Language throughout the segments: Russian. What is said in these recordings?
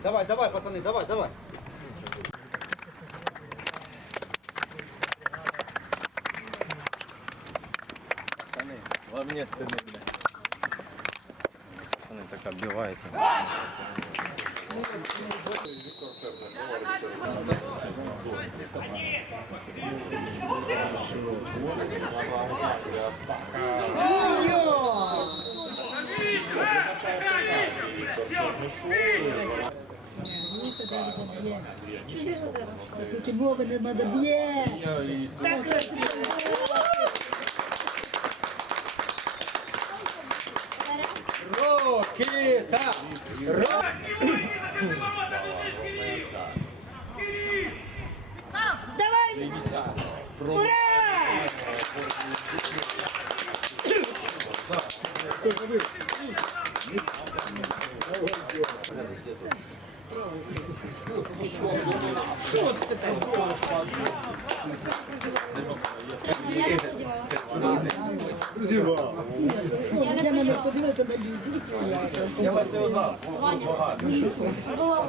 Давай, давай, пацаны, давай, давай. Пацаны, во мне цены, бля. Пацаны, так отбиваете. Тільки Бога нема доб'є. Так красиво. Рокета! Рок! Давай! Ура! Ура! подивитися на дітей. Я вас не узнав. Багато.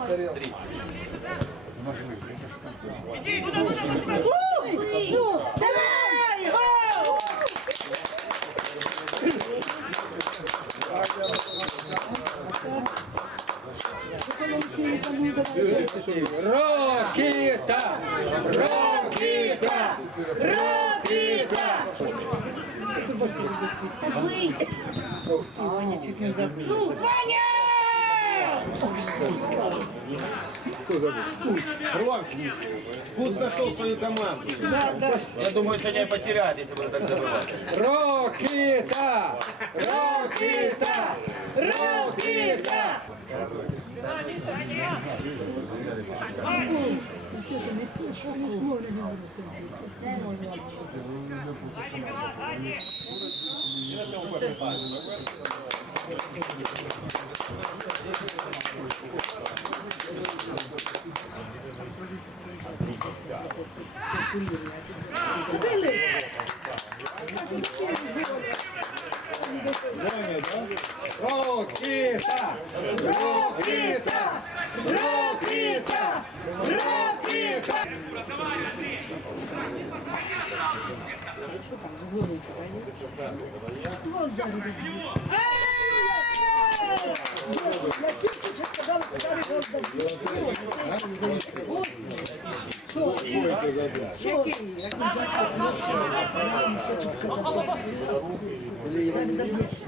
Три. Ну, давай! Рокіта! Рокіта! Рокіта! Тобой. Ваня, чуть не забыл. Ну, Ваня! Кто забыл? Ром, Куц нашел свою команду. Да, да. Я думаю, сегодня я потеряю, если буду так забывать. Рокита! Рокита! Рокита! Что ты Це кулірне. Я тільки що сказала, що зараз його Що? Що тут казати? Так заб'єш.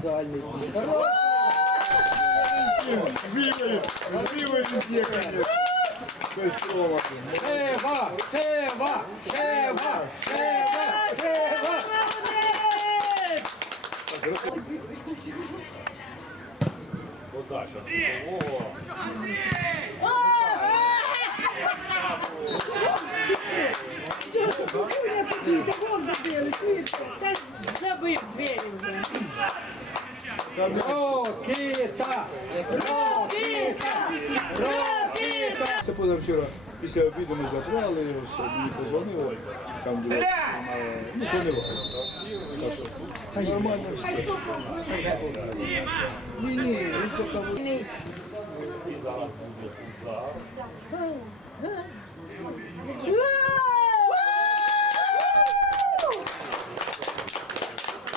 Шева! Шева! Шева! Шева! Шева! Подача. Забив звірів. Рокіта! вона вчора після обіду ми заклали, все, мені позвонила, там було, ну це не важливо. Так що, Нормально все. Ні, ні, він така от-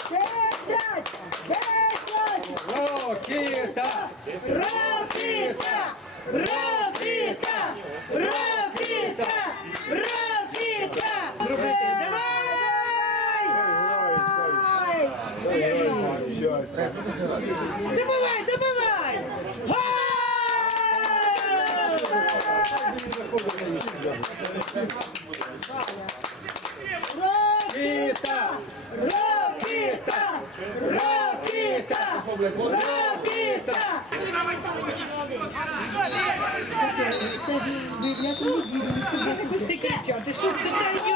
Десять! Десять! Рокіта! Рокіта! Рокіта! Добивай, добивай! Рокіта! Рокіта! Рокіта! Рокіта! Це ж для твоєї діди. Кусики, чати, що це дає?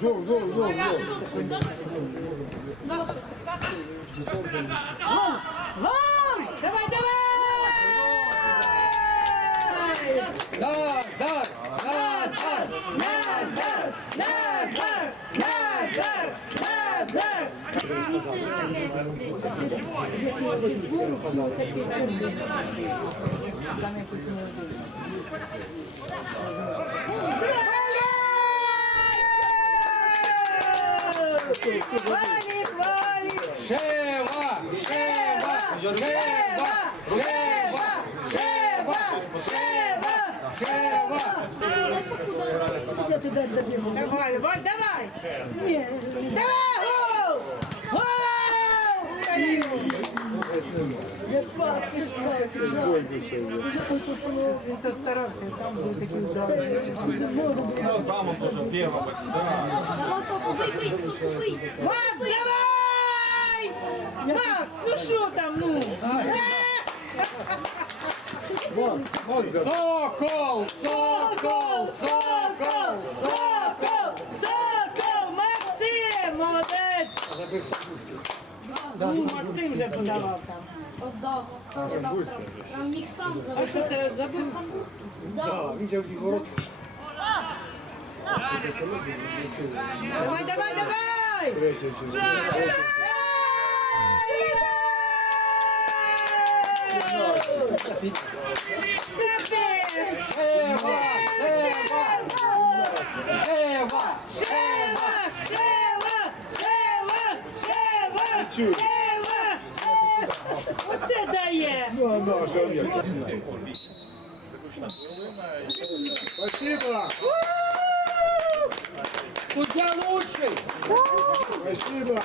Зор, зор, зор, зор. Гол! Гол! Давай, давай! Назар! Назар! Назар! Назар! Назар! Назар! Не сыр такая экспрессия. Хвалі, хвалі! Шева! Шева! Шева! Шева! Шева! Шева! Шева! Куди ще куди? Давай, Валь, давай! Ні, давай! Я хочу понять. Це старався, там були такі удари. Там он уже бегал. Макс, давай! Макс, ну що там, ну? Сокол! Сокол! Сокол! Сокол! Сокол! Максим! Молодець! Забив Сокольський. não dawała tam. Od domu. Mam miksam A co zrobił. teraz zabił sam? Dom. Widział ich orodki. Dawaj, dawaj, dawaj! Ewa! Ewa! Ewa! Ewa! Ewa! чую. Оце дає. Ну, а ну а оно, жалко. Спасибо. Судья лучший. Спасибо.